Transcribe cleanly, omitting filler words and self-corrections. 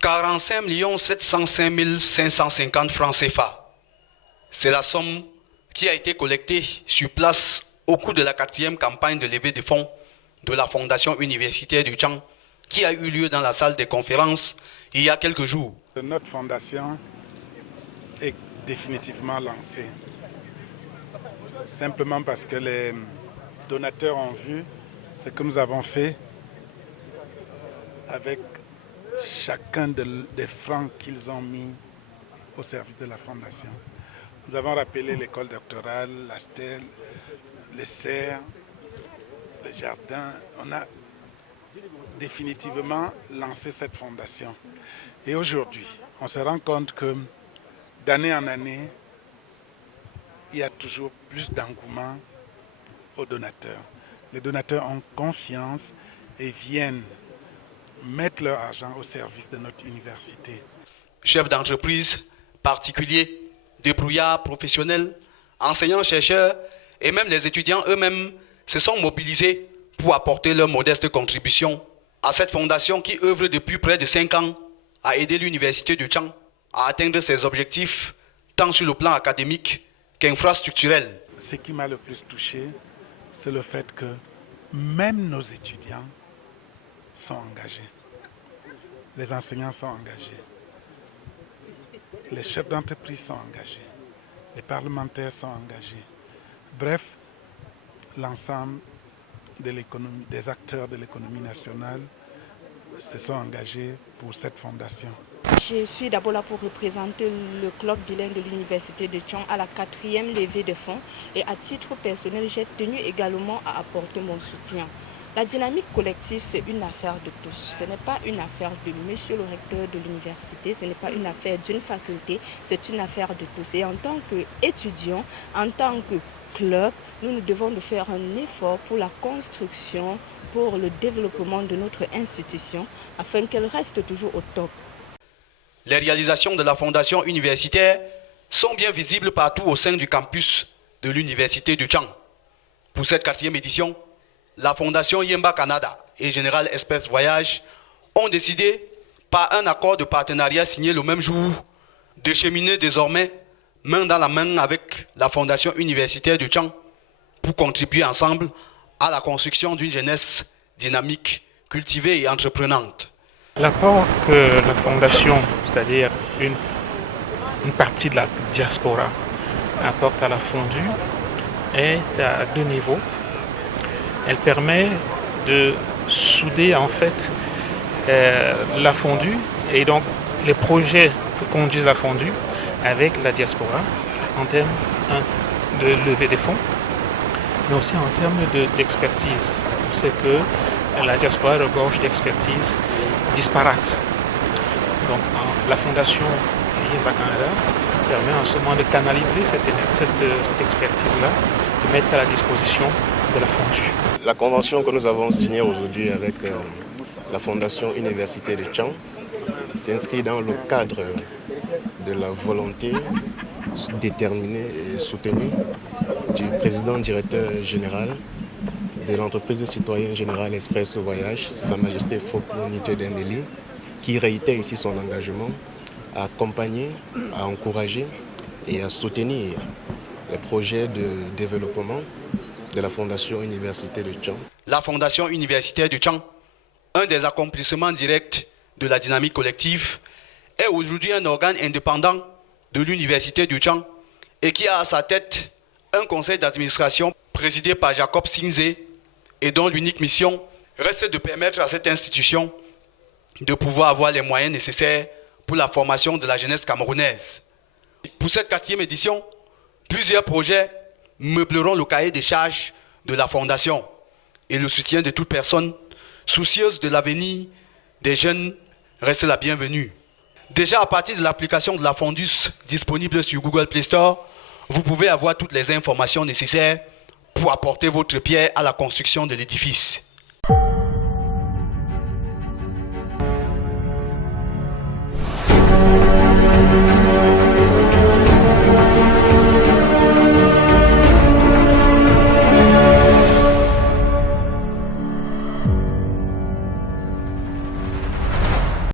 45 705 550 francs CFA. C'est la somme qui a été collectée sur place au cours de la 4e campagne de levée de fonds de la Fondation universitaire du Tchang, qui a eu lieu dans la salle des conférences il y a quelques jours. Notre fondation est définitivement lancée. Simplement parce que les donateurs ont vu ce que nous avons fait avec chacun des francs qu'ils ont mis au service de la fondation. Nous avons rappelé l'école doctorale, la stèle, les serres, les jardins. On a définitivement lancé cette fondation. Et aujourd'hui, on se rend compte que d'année en année, il y a toujours plus d'engouement aux donateurs. Les donateurs ont confiance et viennent mettre leur argent au service de notre université. Chefs d'entreprise, particuliers, débrouillards, professionnels, enseignants, chercheurs et même les étudiants eux-mêmes se sont mobilisés pour apporter leur modeste contribution à cette fondation qui œuvre depuis près de 5 ans à aider l'université du Tchang à atteindre ses objectifs tant sur le plan académique qu'infrastructurel. Ce qui m'a le plus touché, c'est le fait que même nos étudiants sont engagés. Les enseignants sont engagés. Les chefs d'entreprise sont engagés. Les parlementaires sont engagés. Bref, l'ensemble de l'économie, des acteurs de l'économie nationale se sont engagés pour cette fondation. Je suis d'abord là pour représenter le club bilingue de l'université de Tchang à la 4e levée de fonds et à titre personnel, j'ai tenu également à apporter mon soutien. La dynamique collective, c'est une affaire de tous. Ce n'est pas une affaire de monsieur le recteur de l'université, ce n'est pas une affaire d'une faculté, c'est une affaire de tous. Et en tant qu'étudiants, en tant que club, nous devons de faire un effort pour la construction, pour le développement de notre institution, afin qu'elle reste toujours au top. Les réalisations de la fondation universitaire sont bien visibles partout au sein du campus de l'université du Tchang. Pour cette 4e édition, la fondation Yemba Canada et General Express Voyage ont décidé, par un accord de partenariat signé le même jour, de cheminer désormais main dans la main avec la fondation universitaire du Tchang pour contribuer ensemble à la construction d'une jeunesse dynamique, cultivée et entreprenante. L'apport que la fondation, c'est-à-dire une partie de la diaspora, apporte à la fondue est à 2 niveaux. Elle permet de souder en fait la fondue et donc les projets que conduisent la fondue avec la diaspora en termes de levée des fonds, mais aussi en termes d'expertise. On sait que la diaspora regorge d'expertise disparates. Donc la fondation Yemba Canada permet en ce moment de canaliser cette expertise-là, de mettre à la disposition de la fondue. La convention que nous avons signée aujourd'hui avec la Fondation Université de Tchang s'inscrit dans le cadre de la volonté déterminée et soutenue du président directeur général de l'entreprise citoyenne General Express Voyage, Sa Majesté Fokonité Dembélé, qui réitère ici son engagement à accompagner, à encourager et à soutenir les projets de développement de la Fondation Université de Tchang. La Fondation Universitaire du Tchang, un des accomplissements directs de la dynamique collective, est aujourd'hui un organe indépendant de l'Université du Tchang et qui a à sa tête un conseil d'administration présidé par Jacob Sinzé et dont l'unique mission reste de permettre à cette institution de pouvoir avoir les moyens nécessaires pour la formation de la jeunesse camerounaise. Pour cette 4e édition, plusieurs projets meubleront le cahier des charges de la Fondation et le soutien de toute personne soucieuse de l'avenir des jeunes reste la bienvenue. Déjà à partir de l'application de la Fondus disponible sur Google Play Store, vous pouvez avoir toutes les informations nécessaires pour apporter votre pierre à la construction de l'édifice.